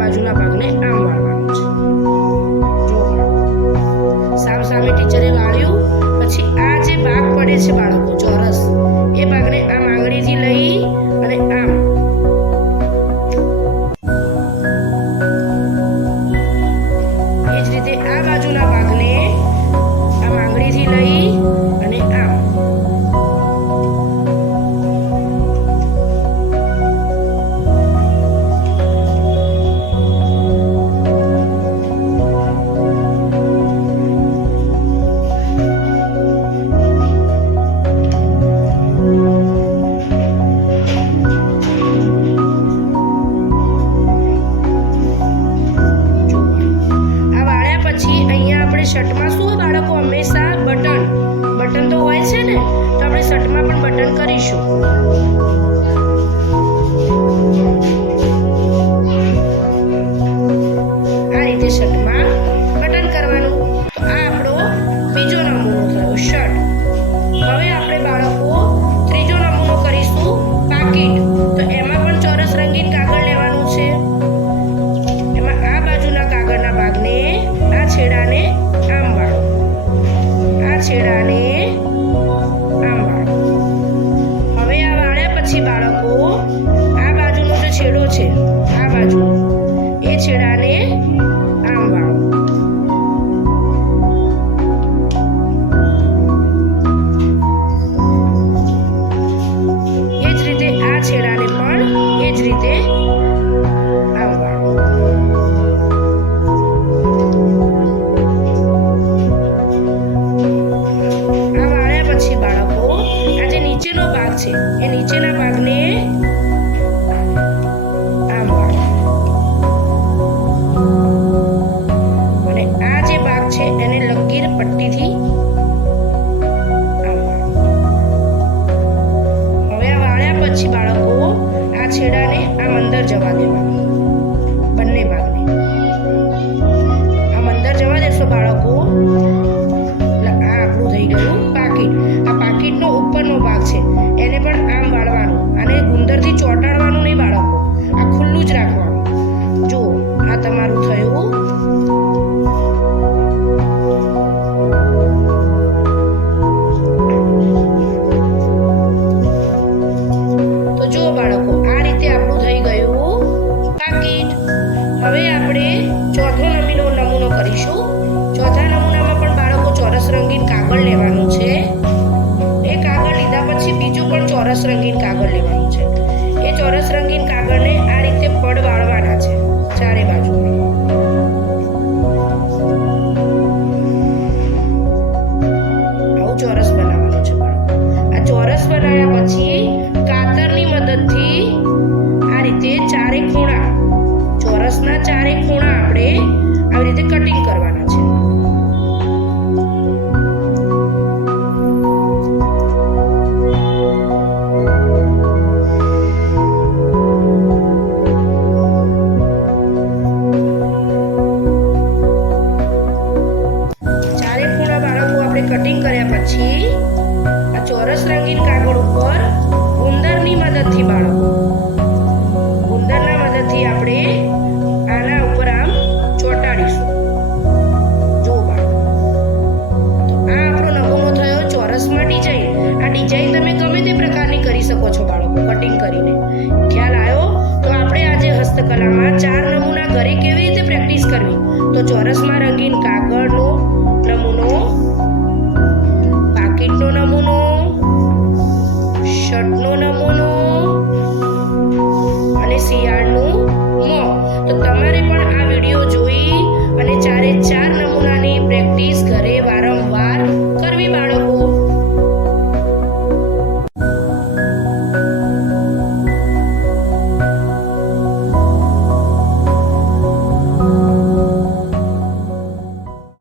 બાજુના ભાગને આમ વાળવાનું છે। જો સામ સામે ટીચરે વાળ્યું, પછી આ જે ભાગ પડે છે બાળકો ચોરસ, એ ભાગને આમ આંગળીથી લઈ અને આમ એ જ રીતે આ બાજુના ભાગને આમ આંગળીથી લઈ અને આમ શર્ટમાં શું હોય બાળકો, હંમેશા બટન તો હોય છે ને, તો આપણે શર્ટમાં પણ બટન કરીશું। આ રીતે શર્ટમાં બટન કરવાનું। તો આ આપણો બીજો નમૂનો થયો શર્ટ। હવે આપણે બાળકો ત્રીજો નમૂનો કરીશું પાકીટ। તો એમાં પણ ચોરસ રંગીન કાગળ લેવાનું છે। એમાં આ બાજુના કાગળના ભાગને આ છેડાને આમ વાળો, આ છેડાને આમ વાળો। હવે આ વાળ્યા પછી બાળકો આ બાજુનો જે છેડો છે, આ બાજુ એ છેડાને આમ વાળો। એ જ રીતે આ છેડાને પણ એ જ રીતે આમ વાળો। છે એ નીચેના ભાગને આમ વાળો, અને આ જે ભાગ છે એને લકીર પટ્ટીથી આમ વાળો। હવે આ વાળ્યા પછી બાળકો આ છેડાને આમ અંદર જવા દેવાના, બંને ભાગને આમ અંદર જવા દેશો બાળકો। આ આપણું થઈ ગયું પાકીટ। આ પાકીટનો ઉપરનો ભાગ છે એને પણ આમ વાળવાનું, અને ગુંદરથી ચોંટાડવાનું નહીં બાળકો, આ ખુલ્લું જ રાખવાનું। જુઓ આ તમારું થયું તો જુઓ બાળકો આ રીતે આપણું થઈ ગયું પાકીટ। હવે આપણે ચોથો નમૂનો કરીશું। ચોથા નમૂનામાં પણ બાળકો ચોરસ રંગીન કાગળ લેવાનું છે। એ કાગળ લીધા પછી બીજું પણ ચોરસ રંગીન કાગળ લેવાનું છે। એ ચોરસ રંગીન કાગળને આ રીતે પડ વાળવાના છે ચારે બાજુ। આવું ચોરસ બનાવવાનું છે બાળકો। આ ચોરસ બનાવ્યા પછી કાતરની મદદથી આ રીતે ચારે ખૂણા, ચોરસના ચારે ખૂણા આપણે આવી રીતે કટિંગ કરવાના છે। કટિંગ કર્યા પછી આ ચોરસ રંગીન કાગળ ઉપર ગુંદરની મદદથી બાળકો, ગુંદરના મદદથી આપણે આના ઉપર આમ ચોંટાડીશું। જો બાળકો તો આ આપણો નમૂનો થયો ચોરસમાં ડિઝાઇન। આ ડિઝાઇન તમે ગમે તે પ્રકારની કરી શકો છો બાળકો, કટિંગ કરીને। ખ્યાલ આવ્યો? તો આપણે આજે હસ્તકલામાં 4 નમૂના ઘરે કેવી રીતે પ્રેક્ટિસ કરવી, તો ચોરસમાં રંગીન કાગળનો નમૂનો, પાકીટનો નમૂનો, શર્ટનો નમૂનો,